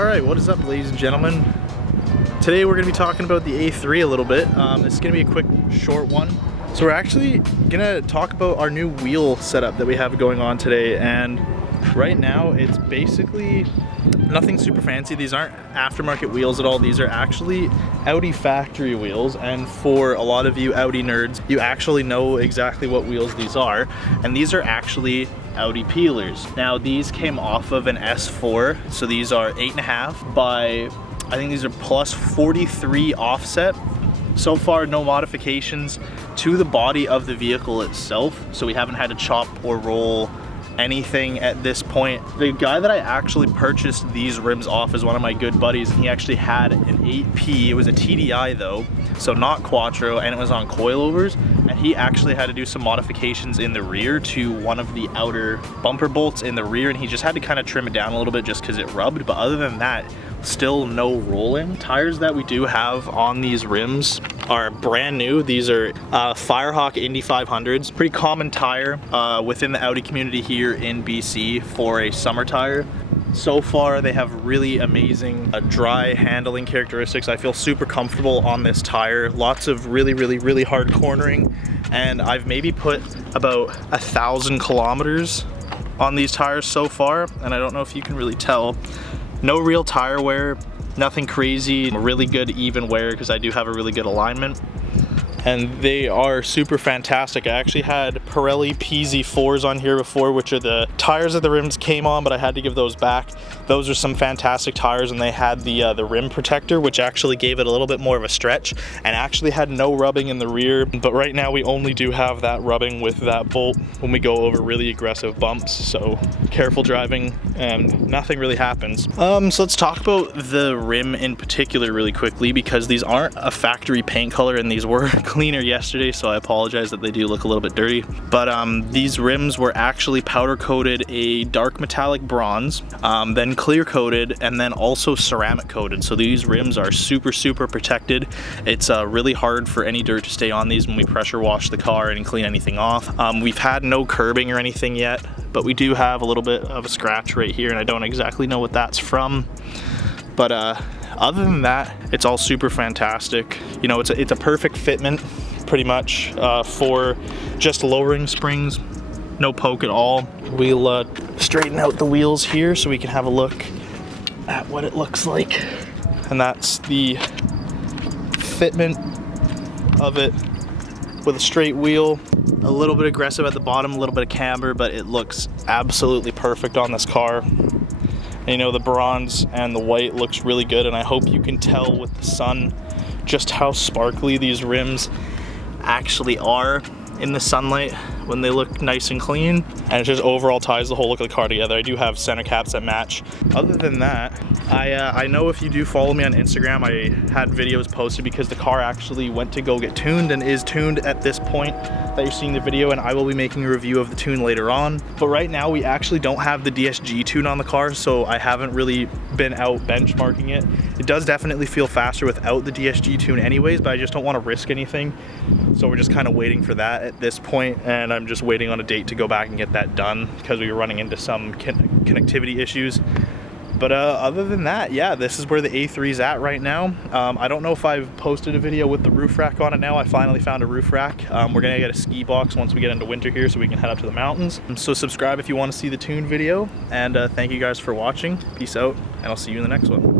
Alright, what is up, ladies and gentlemen? Today we're going to be talking about the A3 a little bit. This is going to be a quick, short one. So we're actually going to talk about our new wheel setup that we have going on today, and right now it's basically nothing super fancy. These aren't aftermarket wheels at all. These are actually Audi factory wheels, and for a lot of you Audi nerds, you actually know exactly what wheels these are, and these are actually Audi peelers. Now these came off of an S4, so these are 8.5 by, I think these are plus 43 offset. So far, no modifications to the body of the vehicle itself, so we haven't had to chop or roll anything at this point. The guy that I actually purchased these rims off is one of my good buddies, and he actually had an 8P. It was a TDI though, so not Quattro, and it was on coilovers, and he actually had to do some modifications in the rear to one of the outer bumper bolts in the rear, and he just had to kind of trim it down a little bit just because it rubbed, but other than that, still no rolling. Tires that we do have on these rims are brand new. These are Firehawk Indy 500s. Pretty common tire within the Audi community here in BC for a summer tire. So far they have really amazing dry handling characteristics. I feel super comfortable on this tire. Lots of really hard cornering, and I've maybe put about 1,000 kilometers on these tires so far, and I don't know if you can really tell. No real tire wear, nothing crazy, really good even wear because I do have a really good alignment. And they are super fantastic. I actually had Pirelli PZ4s on here before, which are the tires that the rims came on, but I had to give those back. Those are some fantastic tires, and they had the rim protector, which actually gave it a little bit more of a stretch and actually had no rubbing in the rear. But right now we only do have that rubbing with that bolt when we go over really aggressive bumps, so careful driving and nothing really happens. So let's talk about the rim in particular really quickly, because these aren't a factory paint color, and these were cleaner yesterday, so I apologize that they do look a little bit dirty. But these rims were actually powder coated a dark metallic bronze, then clear coated, and then also ceramic coated. So these rims are super protected. It's really hard for any dirt to stay on these when we pressure wash the car and clean anything off. We've had no curbing or anything yet, but we do have a little bit of a scratch right here, and I don't exactly know what that's from. But other than that, it's all super fantastic. You know, it's a perfect fitment, pretty much, for just lowering springs. No poke at all. We'll straighten out the wheels here so we can have a look at what it looks like. And that's the fitment of it with a straight wheel. A little bit aggressive at the bottom, a little bit of camber, but it looks absolutely perfect on this car. And, you know, the bronze and the white looks really good, and I hope you can tell with the sun just how sparkly these rims actually are in the sunlight when they look nice and clean, and it just overall ties the whole look of the car together. I do have center caps that match. Other than that, I know if you do follow me on Instagram, I had videos posted because the car actually went to go get tuned and is tuned at this point that you're seeing the video, and I will be making a review of the tune later on. But right now we actually don't have the DSG tune on the car, so I haven't really been out benchmarking it. It does definitely feel faster without the DSG tune anyways, but I just don't want to risk anything. So we're just kind of waiting for that at this point, and I'm just waiting on a date to go back and get that done because we were running into some connectivity issues. But other than that, yeah, this is where the A3's at right now. I don't know if I've posted a video with the roof rack on it now. I finally found a roof rack. We're gonna get a ski box once we get into winter here so we can head up to the mountains. So subscribe if you want to see the tune video, and thank you guys for watching. Peace out, and I'll see you in the next one.